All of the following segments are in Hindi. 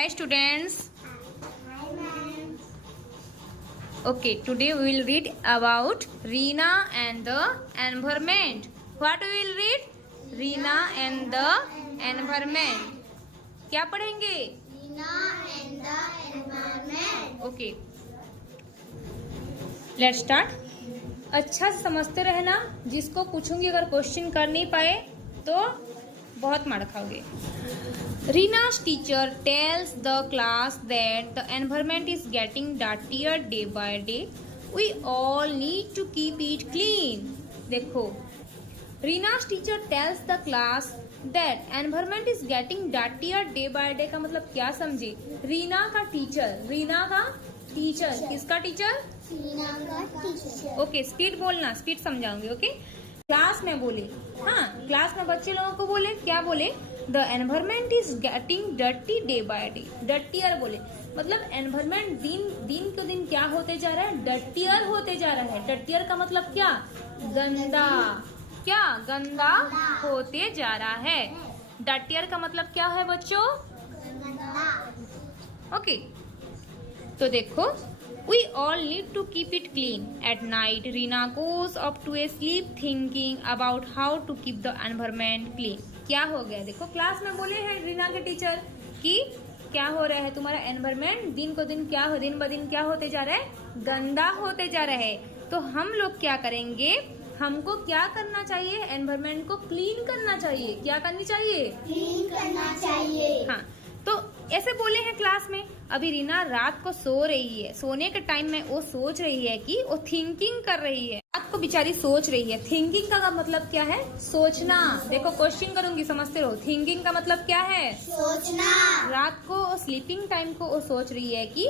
Hi students. Hi ma'am. Okay, today we will read about Reena and the environment. What we will read? Reena and the environment. क्या पढ़ेंगे? Reena and the environment. Okay. Let's start. अच्छा से समझते रहना, जिसको पूछूंगी अगर क्वेश्चन कर नहीं पाए तो बहुत मार खाओगे. Reena's teacher tells the class that the environment is getting dirtier day by day. We all need to keep it clean. देखो, Reena's teacher tells the class that environment is getting dirtier day by day का मतलब क्या समझे? रीना का टीचर किसका टीचर? Reena का teacher. ओके, स्पीड बोलना, स्पीड समझाऊंगी. ओके, क्लास में बोले, हाँ क्लास में बच्चे लोगों को बोले, क्या बोले? The environment is getting dirty day by day. Dirtier बोले मतलब एनवायरमेंट दिन के दिन क्या होते जा रहा है? डर्टियर होते जा रहा है. डर्टियर का मतलब क्या? गंदा. क्या? गंदा होते जा रहा है. डर्टियर का मतलब क्या है बच्चों? ओके, तो देखो, we all need to keep it clean. At night, Reena goes up to sleep thinking about how to keep the environment clean. क्या हो गया? देखो, क्लास में बोले हैं रीना के टीचर कि क्या हो रहा है तुम्हारा एनवायरमेंट दिन को दिन दिन ब दिन क्या होते जा रहा है? गंदा होते जा रहा है. तो हम लोग क्या करेंगे? हमको क्या करना चाहिए? एनवायरमेंट को क्लीन करना चाहिए. क्या करनी चाहिए? क्लीन करना चाहिए. हाँ, तो ऐसे बोले हैं क्लास में. अभी रीना रात को सो रही है. सोने के टाइम में वो सोच रही है कि वो थिंकिंग कर रही है. रात को बेचारी सोच रही है. थिंकिंग का मतलब क्या है? सोचना. देखो, क्वेश्चन करूंगी, समझते रहो. थिंकिंग का मतलब क्या है? सोचना. रात को स्लीपिंग टाइम को वो सोच रही है कि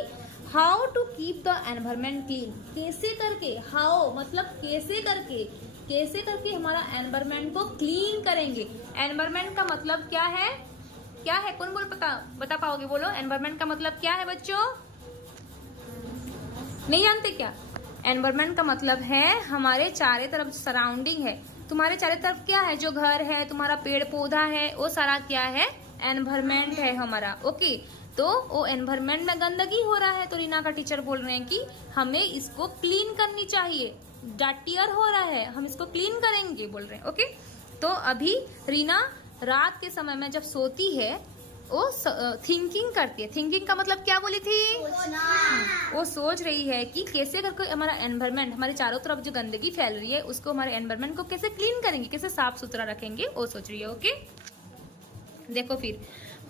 how to keep the environment clean. कैसे करके? हाउ मतलब कैसे करके हमारा एनवायरमेंट को क्लीन करेंगे. एनवायरमेंट का मतलब क्या है? क्या है? कौन बता पाओगे? बोलो, एनवायरमेंट का मतलब क्या है बच्चों? नहीं जानते क्या? एनवायरमेंट का मतलब है हमारे चारों तरफ सराउंडिंग है. तुम्हारे चारों तरफ क्या है? जो घर है, तुम्हारा पेड़ पौधा है, वो सारा क्या है? एनवायरमेंट है हमारा. ओके, तो वो एनवायरमेंट में गंदगी हो रहा है, तो रीना का टीचर बोल रहे हैं कि हमें इसको क्लीन करनी चाहिए. डर्टियर हो रहा है, हम इसको क्लीन करेंगे बोल रहे हैं. ओके, तो अभी रीना रात के समय में जब सोती है वो थिंकिंग करती है. थिंकिंग का मतलब क्या बोली थी? वो सोच रही है कि कैसे करके हमारा एनवायरमेंट, हमारे चारों तरफ जो गंदगी फैल रही है उसको, हमारे एनवायरमेंट को कैसे क्लीन करेंगे, कैसे साफ सुथरा रखेंगे, वो सोच रही है. ओके, देखो फिर.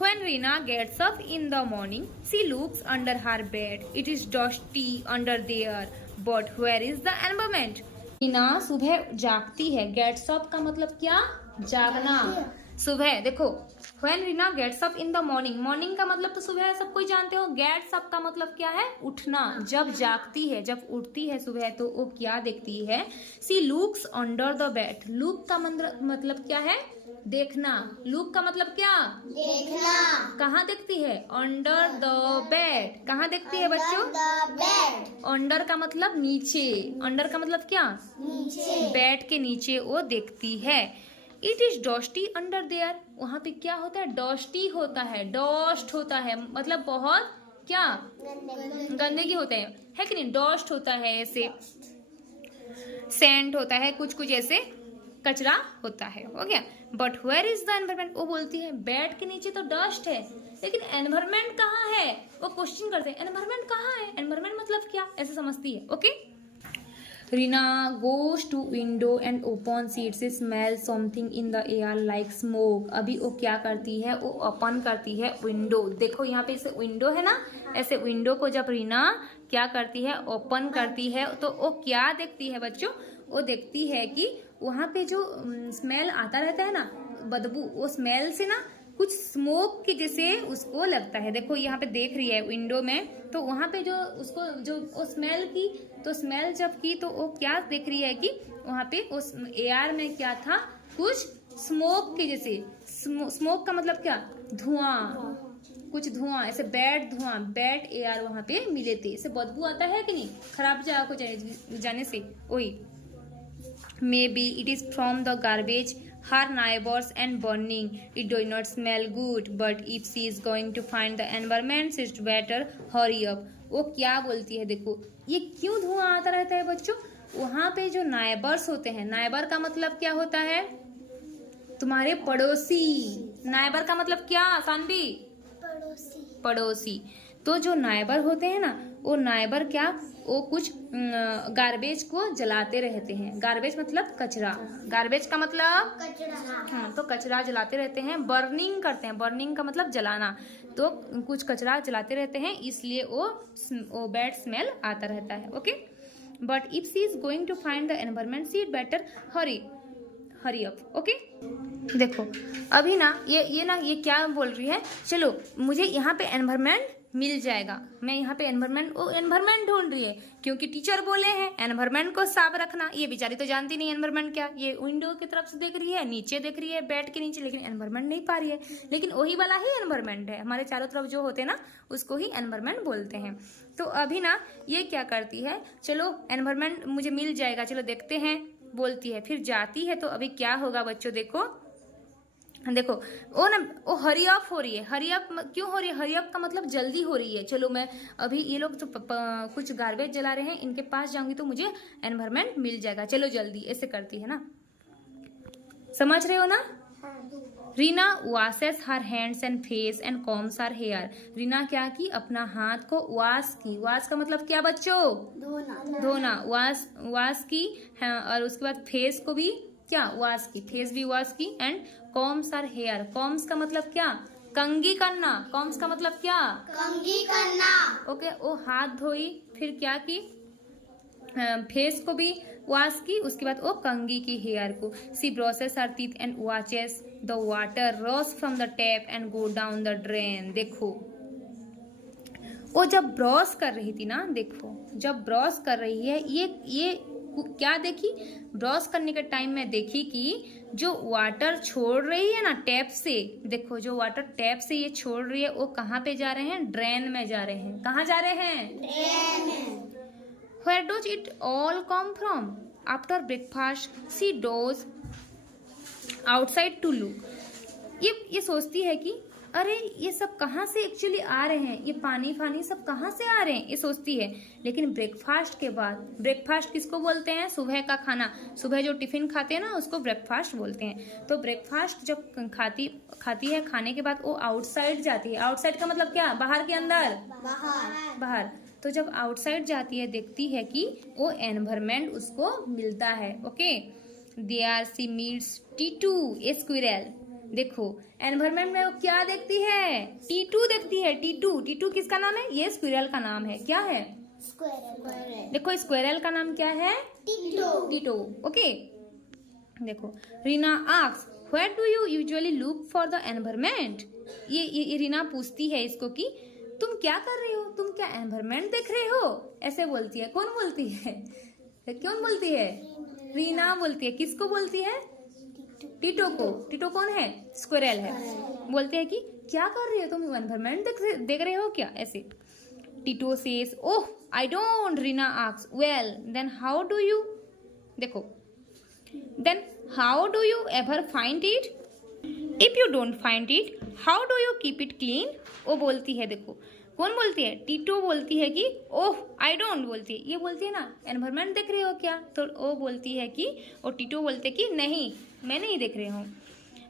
When Reena gets up in the morning, she looks under her bed. It is dusty under there. But where is the environment? Reena सुबह जागती है. गेट्स अप का मतलब क्या? जागना. सुबह देखो, when Reena gets up in the morning, morning का मतलब तो सुबह है, सब कोई जानते हो. gets up का मतलब क्या है? उठना. जब जागती है, जब उठती है सुबह, तो वो क्या देखती है? she looks under the bed. look का मतलब क्या है? देखना. look का मतलब क्या? देखना. कहाँ देखती है? under the bed. कहाँ देखती है बच्चों? The bed. under का मतलब नीचे. under का मतलब क्या? नीचे. बेड के नीचे वो देखती है. It is dusty under their. वहां पे क्या होता है? डस्टी होता है, डस्ट होता है, मतलब बहुत क्या? गंदगी होता है कि नहीं? डस्ट होता है, ऐसे सेंट होता है, कुछ ऐसे कचरा होता है. हो गया. But where is the environment? वो बोलती है बेड के नीचे तो डस्ट है, लेकिन एनवायरमेंट कहाँ है? वो क्वेश्चन करते हैं एनवायरमेंट कहाँ है? एनवायरमेंट मतलब क्या? ऐसे समझती है. Okay, Reena goes to window and opens it. She smells something in the air like smoke. अभी वो क्या करती है? वो ओपन करती है विंडो. देखो यहाँ पे इसे विंडो है ना, ऐसे विंडो को जब रीना क्या करती है? ओपन करती है, तो वो क्या देखती है बच्चों? वो देखती है कि वहाँ पे जो स्मेल आता रहता है ना, बदबू, वो स्मेल से ना कुछ स्मोक के जैसे उसको लगता है. देखो यहाँ पे देख रही है विंडो में, तो वहां पे जो उसको जो वो स्मेल की, तो स्मेल जब की तो वो क्या देख रही है कि वहां पे उस एयर में क्या था? कुछ स्मोक के जैसे. स्मोक का मतलब क्या? धुआं. कुछ धुआं, ऐसे बैड धुआं, बैड एयर वहां पे मिले थे. ऐसे बदबू आता है कि नहीं? खराब जगह को जाने से. वही. May be it is from the garbage her neighbors and burning. It do not smell good, but if she is going to find the environment, it's better hurry up. वो क्या बोलती है, देखो ये क्यों धुआं आता रहता है बच्चों, वहां पे जो नाइबर्स होते हैं, नाइबर का मतलब क्या होता है, तुम्हारे पड़ोसी। नाइबर का मतलब क्या सानवी, पड़ोसी। पड़ोसी। तो जो नाइबर होते हैं ना, वो नाइबर क्या, वो कुछ गार्बेज को जलाते रहते हैं। गार्बेज मतलब कचरा, गार्बेज का मतलब कचरा। तो कचरा जलाते रहते हैं, बर्निंग करते हैं, बर्निंग का मतलब जलाना, तो कुछ कचरा जलाते रहते हैं, इसलिए वो बैड स्मेल आता रहता है। Okay, but if she is going to find the environment, see it better hurry up. Okay, देखो अभी ना ये क्या बोल रही है, चलो मुझे यहाँ पे एनवायरमेंट मिल जाएगा, मैं यहाँ पे एनवायरमेंट ढूंढ रही है, क्योंकि टीचर बोले हैं एनवायरमेंट को साफ रखना। ये बेचारी तो जानती नहीं एनवायरमेंट क्या, ये विंडो की तरफ से देख रही है, नीचे देख रही है, बेड के नीचे, लेकिन एनवायरमेंट नहीं पा रही है। लेकिन वही वाला ही एनवायरमेंट है, हमारे चारों तरफ जो होते हैं ना, उसको ही एनवायरमेंट बोलते हैं। तो अभी ना ये क्या करती है, चलो एनवायरमेंट मुझे मिल जाएगा, चलो देखते हैं, बोलती है, फिर जाती है। तो अभी क्या होगा बच्चों, देखो वो हरी अप हो रही है। हरी अप क्यों हो रही है, हरी अप का मतलब जल्दी हो रही है। चलो मैं अभी, ये लोग तो कुछ गार्बेज जला रहे हैं, इनके पास जाऊंगी तो मुझे एनवायरमेंट मिल जाएगा, चलो जल्दी, ऐसे करती है ना, समझ रहे हो ना। Reena washes her hands and face and combs her hair. Reena क्या की, अपना हाथ को वॉश की, वॉश का मतलब क्या बच्चों, धोना, वॉश की, और उसके बाद फेस को भी क्या, वॉश की, फेस भी वॉश की, and combs her hair. Combs का मतलब क्या, कंघी करना, कॉम्स का मतलब क्या, कंघी करना। ओके, वो हाथ धोई, फिर क्या की, फेस को भी वॉश की, उसके बाद वो कंघी की हेयर को। She brushes her teeth and watches the water rush from the tap and go down the drain. देखो वो जब ब्रश कर रही थी ना, देखो जब ब्रश कर रही है, ये क्या देखी, ब्रश करने के टाइम में देखी कि जो वाटर छोड़ रही है ना टैप से, देखो जो वाटर टैप से ये छोड़ रही है, वो कहाँ पे जा रहे हैं, ड्रेन में जा रहे हैं। कहाँ जा रहे हैं, ड्रेन में। Where does it all come from? After breakfast, she goes outside to look. ये सोचती है कि अरे ये सब कहाँ से एक्चुअली आ रहे हैं, ये पानी फानी सब कहाँ से आ रहे हैं, ये सोचती है। लेकिन ब्रेकफास्ट के बाद, ब्रेकफास्ट किसको बोलते हैं, सुबह का खाना, सुबह जो टिफिन खाते हैं ना, उसको ब्रेकफास्ट बोलते हैं। तो ब्रेकफास्ट जब खाती है, खाने के बाद वो आउटसाइड जाती है। आउटसाइड का मतलब क्या, बाहर के अंदर, बाहर। तो जब आउटसाइड जाती है, देखती है कि वो एनवायरमेंट उसको मिलता है। Okay, there she meets Titu a squirrel. देखो एनवायरमेंट में वो क्या देखती है, टीटू देखती है। टीटू किसका नाम है, ये स्क्विरल का नाम है। क्या है, स्क्वायरल। देखो स्क्विरल का नाम क्या है, टीटू। ओके, देखो Reena asks where do you usually look for the environment. ये रीना पूछती है इसको कि तुम क्या कर रही हो, तुम क्या एनवायरमेंट देख रहे हो, ऐसे बोलती है। कौन बोलती है, कौन बोलती है, रीना बोलती है। किसको बोलती है, टीटो को। टीटो कौन है, स्क्विरल है। बोलते हैं कि क्या कर रही हो तुम, एनवायरमेंट देख रहे हो क्या, ऐसे। Tito says oh I don't. Reena asks well then how do you, देखो then how do you ever find it, if you don't find it how do you keep it clean. वो बोलती है, देखो कौन बोलती है, टीटो बोलती है कि ओह आई डोंट बोलती है। ये बोलती है ना एनवायरमेंट देख रहे हो क्या, तो वो बोलती है कि, और टीटो बोलते हैं कि नहीं मैं नहीं देख रही हूँ।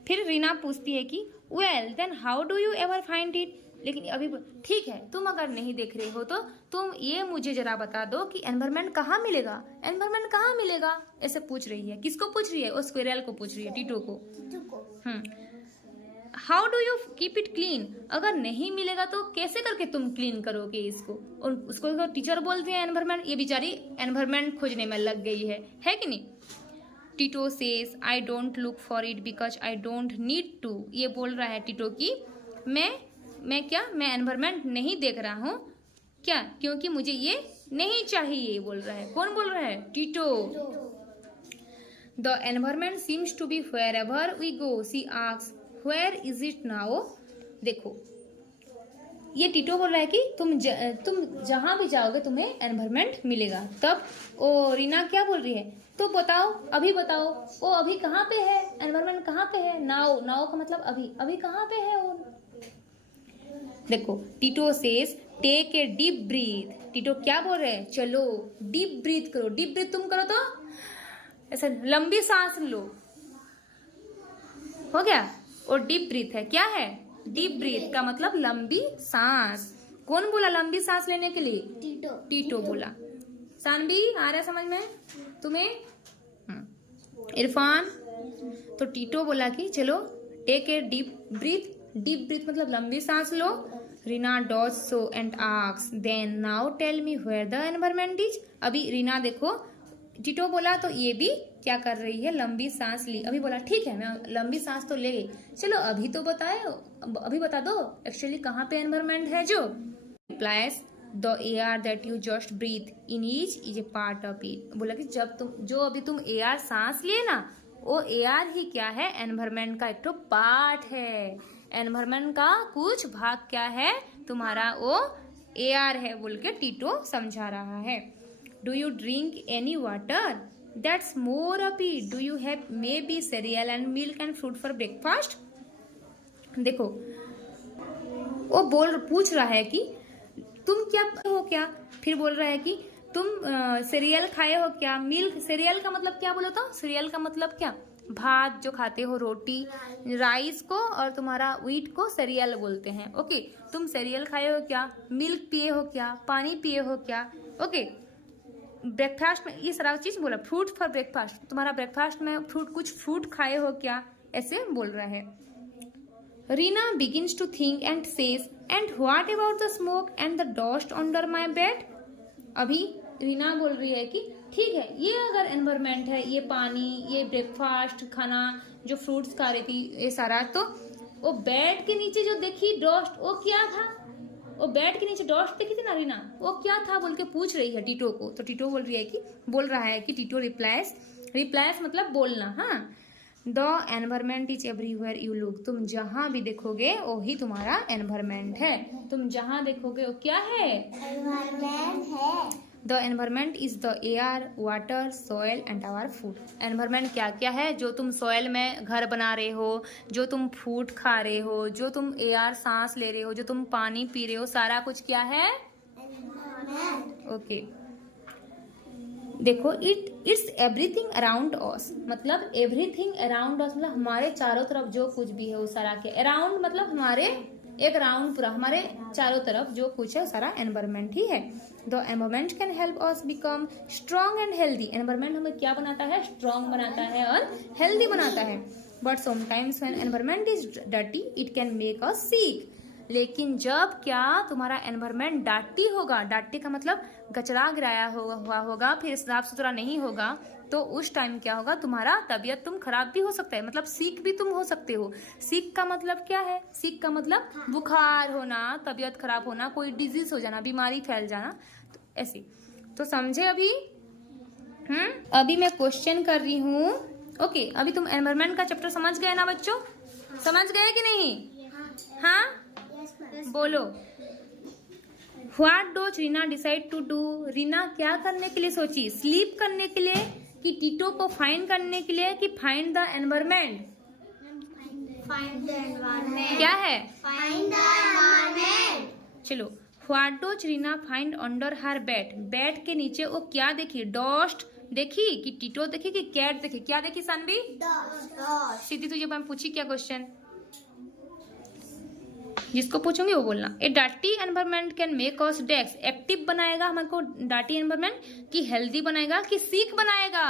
फिर रीना पूछती है कि well then how do you ever find it. लेकिन अभी ठीक है, तुम अगर नहीं देख रहे हो तो तुम ये मुझे जरा बता दो कि एनवायरमेंट कहाँ मिलेगा, एनवायरमेंट कहाँ मिलेगा, ऐसे पूछ रही है। किसको पूछ रही है, वो स्क्विरल को पूछ रही है, टीटो को। How do you keep it clean, अगर नहीं मिलेगा तो कैसे करके तुम क्लीन करोगे इसको। और उसको टीचर बोलते हैं एनवायरमेंट, ये बेचारी एनवायरमेंट खोजने में लग गई है कि नहीं। Tito says I don't look for it because I don't need to. ये बोल रहा है टीटो की मैं एनवायरमेंट नहीं देख रहा हूँ क्या, क्योंकि मुझे ये नहीं चाहिए, बोल रहा है। कौन बोल रहा है, Tito. The environment seems to be wherever we go. She asks where is it now. देखो ये टीटो बोल रहा है कि तुम जहां भी जाओगे तुम्हें एनवायरमेंट मिलेगा। तब ओ रीना क्या बोल रही है, तो बताओ, अभी बताओ वो अभी कहाँ पे है, एनवायरमेंट कहाँ पे है। नाउ, नाउ का मतलब अभी, अभी कहाँ पे है वो। देखो Tito says take a deep breath. Tito क्या बोल रहे हैं, चलो डीप ब्रीथ करो। डीप ब्रीथ तुम करो तो ऐसे लंबी सांस लो, हो गया। और डीप ब्रीथ है, क्या है, डीप ब्रीथ का मतलब लंबी सांस। कौन बोला लंबी सांस लेने के लिए, टीटो। टीटो बोला। सानवी आ रहा है समझ में तुम्हें, इरफान। तो टीटो बोला कि चलो take a deep breath. Deep breath मतलब लंबी सांस लो। Reena does so and asks then now tell me where the environment is. अभी रीना देखो, टीटो बोला तो ये भी क्या कर रही है, लंबी सांस ली। अभी बोला ठीक है मैं लंबी सांस तो ले गई, चलो अभी तो बताए, अभी बता दो एक्चुअली कहाँ पे एनवायरमेंट है। जो replies the air that you just breathe in is a part of it. बोला कि जब जो अभी तुम एयर सांस लिए ना, वो एयर ही क्या है, एनवायरमेंट का एक तो पार्ट है। एनवायरमेंट का कुछ भाग क्या है तुम्हारा, वो एयर है बोल के टीटो समझा रहा है। Do you drink any water, that's more up it. Do you have may be cereal and milk and fruit for breakfast. देखो वो पूछ रहा है कि तुम क्या हो क्या, फिर बोल रहा है कि तुम सीरियल खाए हो क्या, मिल्क। सीरियल का मतलब क्या बोला था, सीरियल का मतलब क्या, भात जो खाते हो, रोटी, राइस को और तुम्हारा व्हीट को सीरियल बोलते हैं। ओके, तुम सीरियल खाए हो क्या, मिल्क पिए हो क्या, पानी पिए हो क्या। ओके, ब्रेकफास्ट में ये सारा चीज बोला। फ्रूट फॉर ब्रेकफास्ट, तुम्हारा ब्रेकफास्ट में फ्रूट, कुछ फ्रूट खाए हो क्या, ऐसे बोल रहा है। Reena begins to think and says and what about the smoke and the dust under my bed. अभी रीना बोल रही है कि ठीक है ये अगर एनवायरमेंट है, ये पानी, ये ब्रेकफास्ट खाना, जो फ्रूट्स खा रही थी ये सारा, तो वो बेड के नीचे जो देखी डस्ट, वो क्या था, वो बेड के नीचे डस्ट देखी थी ना रीना, वो क्या था बोल के पूछ रही है टीटो को। तो टीटो बोल रहा है कि टीटो रिप्लाइज मतलब बोलना। हाँ, the environment is everywhere you look. तुम जहां भी देखोगे वही तुम्हारा एनवायरमेंट है। तुम जहां देखोगे वो क्या है, एनवायरमेंट है। The environment is the air, water, soil and our food. Environment क्या क्या है, जो तुम सॉइल में घर बना रहे हो, जो तुम फूड खा रहे हो, जो तुम एयर सांस ले रहे हो, जो तुम पानी पी रहे हो, सारा कुछ क्या है, ओके। देखो इट्स एवरीथिंग अराउंड अस, मतलब एवरीथिंग अराउंड अस मतलब हमारे चारों तरफ जो कुछ भी है वो सारा के अराउंड मतलब हमारे एक राउंड पूरा हमारे चारों तरफ जो कुछ है सारा एनवायरमेंट ही है। The environment can help us become strong and healthy. Environment हमें क्या बनाता है, स्ट्रॉन्ग बनाता है और हेल्दी बनाता है। But sometimes when environment is dirty it can make us sick. लेकिन जब क्या तुम्हारा एनवायरमेंट डाटी होगा, डाटी का मतलब कचरा गिराया हुआ होगा, फिर साफ सुथरा नहीं होगा, तो उस टाइम क्या होगा, तुम्हारा तबीयत तुम खराब भी हो सकता है, मतलब सीक भी तुम हो सकते हो। सीक का मतलब क्या है, सीक का मतलब बुखार होना, तबीयत खराब होना, कोई डिजीज हो जाना, बीमारी फैल जाना, तो ऐसे। तो समझे अभी? अभी मैं क्वेश्चन कर रही हूँ। ओके, अभी तुम एनवायरमेंट का चैप्टर समझ गए ना बच्चों? समझ गए कि नहीं? हाँ, बोलो। What does Reena decide to do. Reena क्या करने के लिए सोची, स्लीप करने के लिए, कि टीटो को फाइंड करने के लिए, कि find the environment. Find the environment. क्या है, फाइंड द एनवायरमेंट। चलो, what does Reena find under her bed. Bed के नीचे वो क्या देखी, डस्ट देखी, कि टीटो देखी, कि कैट देखी, क्या देखी सानवी? डस्ट। सीधी तुझे मैं पूछी क्या क्वेश्चन, जिसको पूछूंगी वो बोलना। A dirty environment can make us decks. Active बनाएगा हमको डार्टी एनवायरमेंट, कि हेल्दी बनाएगा, कि सीक बनाएगा,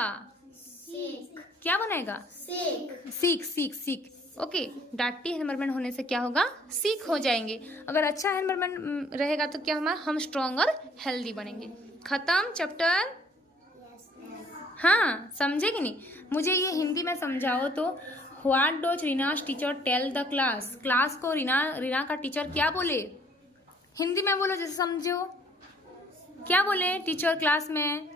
सीक। क्या बनाएगा, seek. Seek seek seek. Okay, dirty environment होने से क्या होगा, सीक हो जाएंगे। अगर अच्छा एनवायरमेंट रहेगा तो क्या हम स्ट्रॉन्ग और हेल्दी बनेंगे। खत्म चैप्टर? हाँ, समझे कि नहीं? मुझे ये हिंदी में समझाओ तो। What does Reena's teacher tell the class. Class को रीना का टीचर क्या बोले, हिंदी में बोलो जैसे समझो। क्या बोले टीचर क्लास में,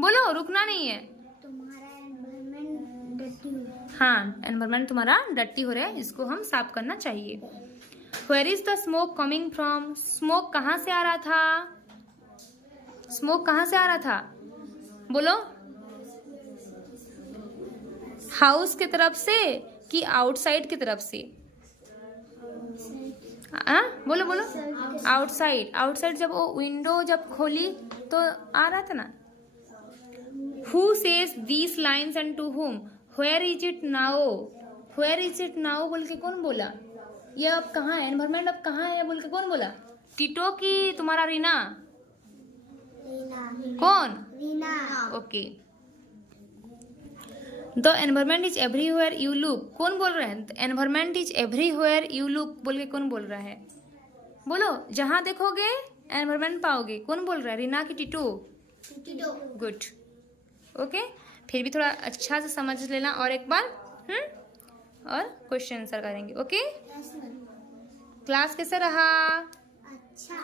बोलो, रुकना नहीं है। तुम्हारा एनवायरमेंट डर्टी हो। हाँ, एनवायरमेंट तुम्हारा डर्टी हो रहा है, इसको हम साफ करना चाहिए। Where is the smoke coming from? Smoke कहाँ से आ रहा था? स्मोक कहाँ से आ रहा था? बोलो, हाउस की तरफ से कि आउटसाइड की तरफ से? हाँ बोलो बोलो, आउटसाइड। आउटसाइड जब वो विंडो जब खोली तो आ रहा था ना। Who says these lines and to whom? Where is it now? Where is it now बोल के कौन बोला? ये अब कहाँ है? एनवायरमेंट अब कहाँ है बोल के कौन बोला? टीटो की तुम्हारा रीना? कौन? Reena. Okay. The environment is everywhere you look, कौन बोल रहा है? Environment is everywhere you look बोल के कौन बोल रहा है? बोलो, जहां देखोगे एनवायरमेंट पाओगे। कौन बोल रहा है? रीना की टीटू? टीटो। गुड। ओके, फिर भी थोड़ा अच्छा से समझ लेना और एक बार और क्वेश्चन आंसर करेंगे। Okay, yes ma'am. क्लास कैसे रहा? अच्छा।